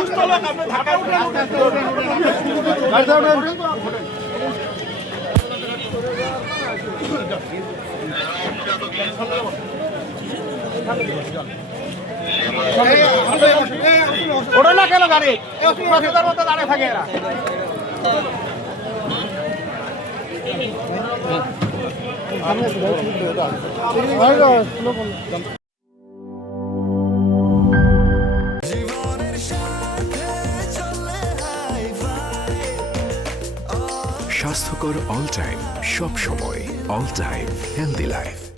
অসুস্থ লোক আপনি ঢাকায় উঠলেন। ওটা না কেন গাড়ি প্রসেসের মতো দাঁড়িয়ে থাকে এরা। স্বাস্থ্যকর অল টাইম, সব সময় অল টাইম হেলদি লাইফ।